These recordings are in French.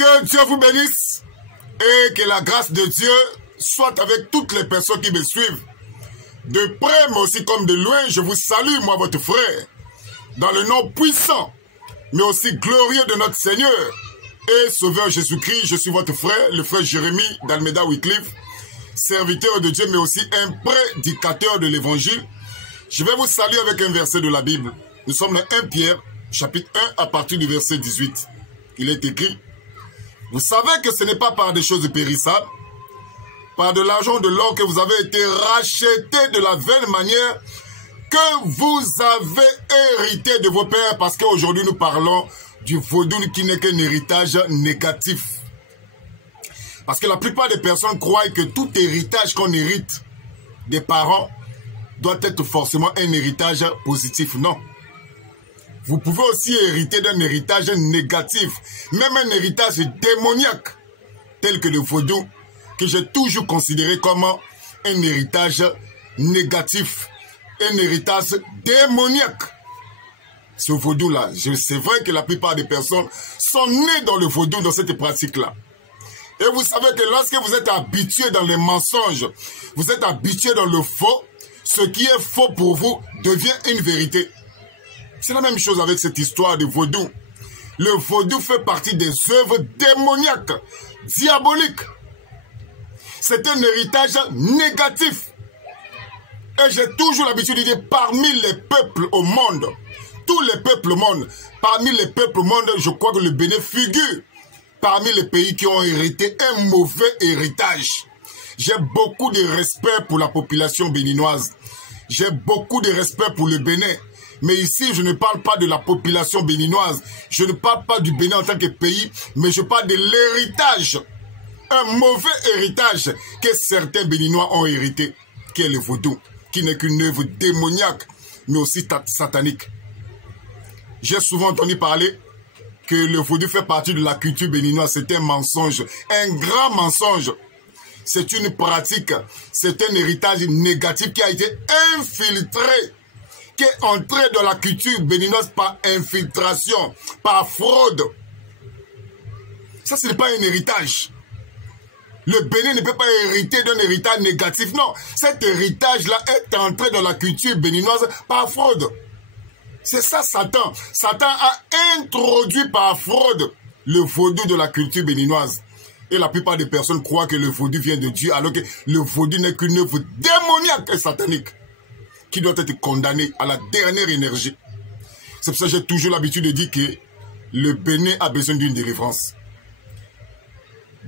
Que Dieu vous bénisse et que la grâce de Dieu soit avec toutes les personnes qui me suivent. De près, mais aussi comme de loin, je vous salue, moi, votre frère, dans le nom puissant, mais aussi glorieux de notre Seigneur et Sauveur Jésus-Christ. Je suis votre frère, le frère Jérémie d'Almeida Wycliffe, serviteur de Dieu, mais aussi un prédicateur de l'Évangile. Je vais vous saluer avec un verset de la Bible. Nous sommes dans 1 Pierre, chapitre 1, à partir du verset 18. Il est écrit: vous savez que ce n'est pas par des choses périssables, par de l'argent ou de l'or que vous avez été rachetés de la vaine manière que vous avez hérité de vos pères, parce qu'aujourd'hui nous parlons du vaudou qui n'est qu'un héritage négatif. Parce que la plupart des personnes croient que tout héritage qu'on hérite des parents doit être forcément un héritage positif. Non. Vous pouvez aussi hériter d'un héritage négatif, même un héritage démoniaque, tel que le vaudou, que j'ai toujours considéré comme un héritage négatif, un héritage démoniaque. Ce vaudou-là, c'est vrai que la plupart des personnes sont nées dans le vaudou, dans cette pratique-là. Et vous savez que lorsque vous êtes habitué dans les mensonges, vous êtes habitué dans le faux, ce qui est faux pour vous devient une vérité. C'est la même chose avec cette histoire de vaudou. Le vaudou fait partie des œuvres démoniaques, diaboliques. C'est un héritage négatif. Et j'ai toujours l'habitude de dire, parmi les peuples au monde, tous les peuples au monde, parmi les peuples au monde, je crois que le Bénin figure parmi les pays qui ont hérité un mauvais héritage. J'ai beaucoup de respect pour la population béninoise. J'ai beaucoup de respect pour le Bénin. Mais ici, je ne parle pas de la population béninoise. Je ne parle pas du Bénin en tant que pays, mais je parle de l'héritage. Un mauvais héritage que certains Béninois ont hérité, qui est le vaudou, qui n'est qu'une œuvre démoniaque, mais aussi satanique. J'ai souvent entendu parler que le vaudou fait partie de la culture béninoise. C'est un mensonge, un grand mensonge. C'est une pratique, c'est un héritage négatif qui a été infiltré, qui est entré dans la culture béninoise par infiltration, par fraude. Ça, ce n'est pas un héritage. Le Bénin ne peut pas hériter d'un héritage négatif. Non, cet héritage-là est entré dans la culture béninoise par fraude. C'est ça Satan. Satan a introduit par fraude le vaudou de la culture béninoise. Et la plupart des personnes croient que le vaudou vient de Dieu, alors que le vaudou n'est qu'une œuvre démoniaque et satanique qui doit être condamnée à la dernière énergie. C'est pour ça que j'ai toujours l'habitude de dire que le Bénin a besoin d'une délivrance.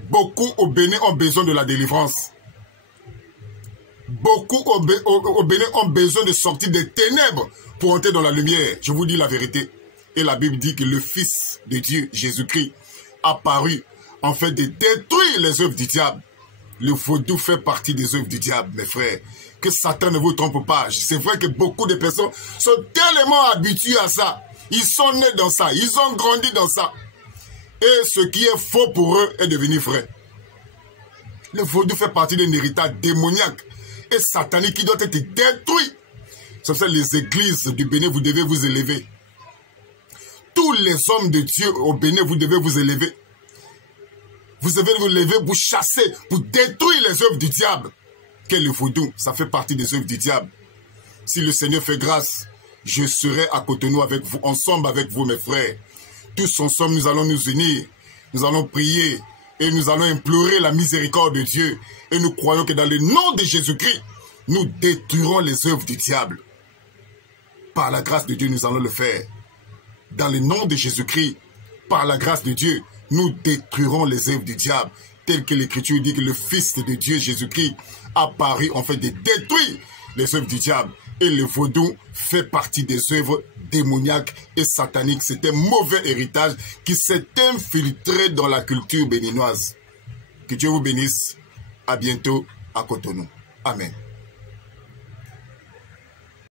Beaucoup au Bénin ont besoin de la délivrance. Beaucoup au Bénin ont besoin de sortir des ténèbres pour entrer dans la lumière. Je vous dis la vérité. Et la Bible dit que le Fils de Dieu, Jésus-Christ, a paru en fait de détruire les œuvres du diable. Le vaudou fait partie des œuvres du diable, mes frères. Que Satan ne vous trompe pas. C'est vrai que beaucoup de personnes sont tellement habituées à ça. Ils sont nés dans ça. Ils ont grandi dans ça. Et ce qui est faux pour eux est devenu vrai. Le vaudou fait partie d'un héritage démoniaque et satanique qui doit être détruit. C'est pour ça que les églises du Bénin, vous devez vous élever. Tous les hommes de Dieu au Bénin, vous devez vous élever. Vous devez vous lever pour chasser, pour détruire les œuvres du diable. Quel est le vaudou? Ça fait partie des œuvres du diable. Si le Seigneur fait grâce, je serai à Cotonou avec vous, ensemble avec vous, mes frères. Tous ensemble, nous allons nous unir. Nous allons prier et nous allons implorer la miséricorde de Dieu. Et nous croyons que dans le nom de Jésus-Christ, nous détruirons les œuvres du diable. Par la grâce de Dieu, nous allons le faire. Dans le nom de Jésus-Christ, par la grâce de Dieu, nous détruirons les œuvres du diable, tel que l'Écriture dit que le Fils de Dieu, Jésus-Christ, a paru en fait de détruire les œuvres du diable. Et le vaudou fait partie des œuvres démoniaques et sataniques. C'est un mauvais héritage qui s'est infiltré dans la culture béninoise. Que Dieu vous bénisse. À bientôt à Cotonou. Amen.